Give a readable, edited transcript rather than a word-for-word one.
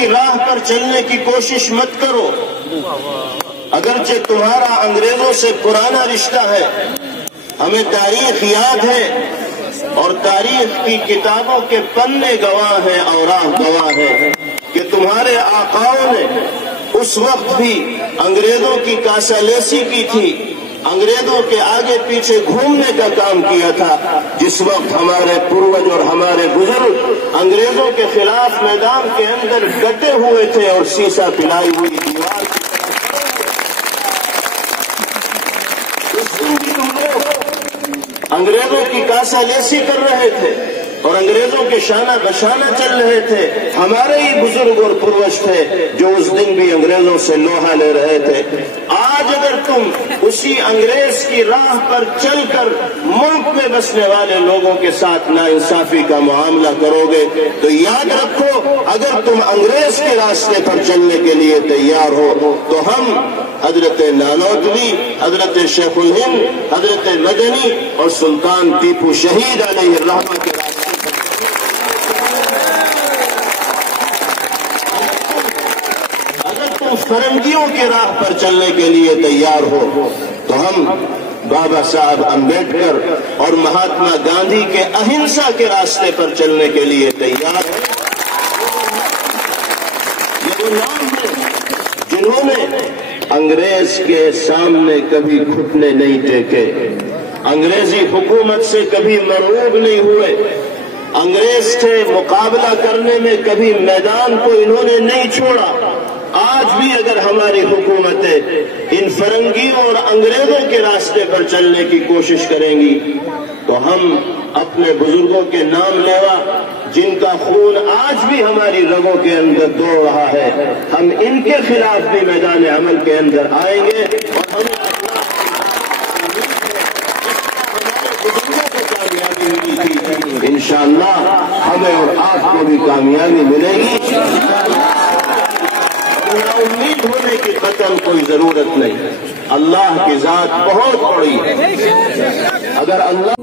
کی راہ پر چلنے کی کوشش مت کرو. اگرچہ تمہارا انگریزوں سے پرانا رشتہ ہے، ہمیں تاریخ یاد ہے اور تاریخ کی کتابوں کے پنے گواہ ہیں، اوراق گواہ ہیں کہ تمہارے آقاؤں نے اس وقت بھی انگریزوں کی کاسہ لیسی کی تھی، انگریزوں کے آگے پیچھے گھومنے کا کام کیا تھا. جس وقت ہمارے پروج اور ہمارے بزرگ انگریزوں کے خلاف میدان کے اندر ڈٹے ہوئے تھے اور سیسا پلائی ہوئی دیوار کی انگریزوں کی کاسہ لیسی کر رہے تھے اور انگریزوں کے شانہ بشانہ چل رہے تھے. ہمارے ہی بزرگ اور پروج تھے جو اس دن بھی انگریزوں سے لوہا لے رہے تھے. آج اگر تم اسی انگریز کی راہ پر چل کر ملک میں بسنے والے لوگوں کے ساتھ ناانصافی کا معاملہ کرو گے تو یاد رکھو، اگر تم انگریز کے راستے پر چلنے کے لیے تیار ہو تو ہم حضرت نانوتوی، حضرت شیخ الہند، حضرت مدنی اور سلطان ٹیپو شہید علیہ الرحمہ کے راستے فرنگیوں کے راہ پر چلنے کے لیے تیار ہو تو ہم بابا صاحب امبیڈکر اور مہاتما گاندھی کے اہنسا کے راستے پر چلنے کے لیے تیار ہیں. یہ وہ نام ہیں جنہوں نے انگریز کے سامنے کبھی گھٹنے نہیں ٹیکے، انگریزی حکومت سے کبھی مرعوب نہیں ہوئے، انگریز سے مقابلہ کرنے میں کبھی میدان کو انہوں نے نہیں چھوڑا. آج بھی اگر ہماری حکومتیں ان فرنگیوں اور انگریزوں کے راستے پر چلنے کی کوشش کریں گی تو ہم اپنے بزرگوں کے نام لیوا جن کا خون آج بھی ہماری رگوں کے اندر دوڑ رہا ہے، ہم ان کے خلاف بھی میدان عمل کے اندر آئیں گے اور ہمیں بزرگوں کو کامیابی ملی تھی، انشاءاللہ ہمیں اور آپ کو بھی کامیابی ملے گی. امید ہونے کی قطعاً کوئی ضرورت نہیں. اللہ کی ذات بہت بڑی ہے. اگر اللہ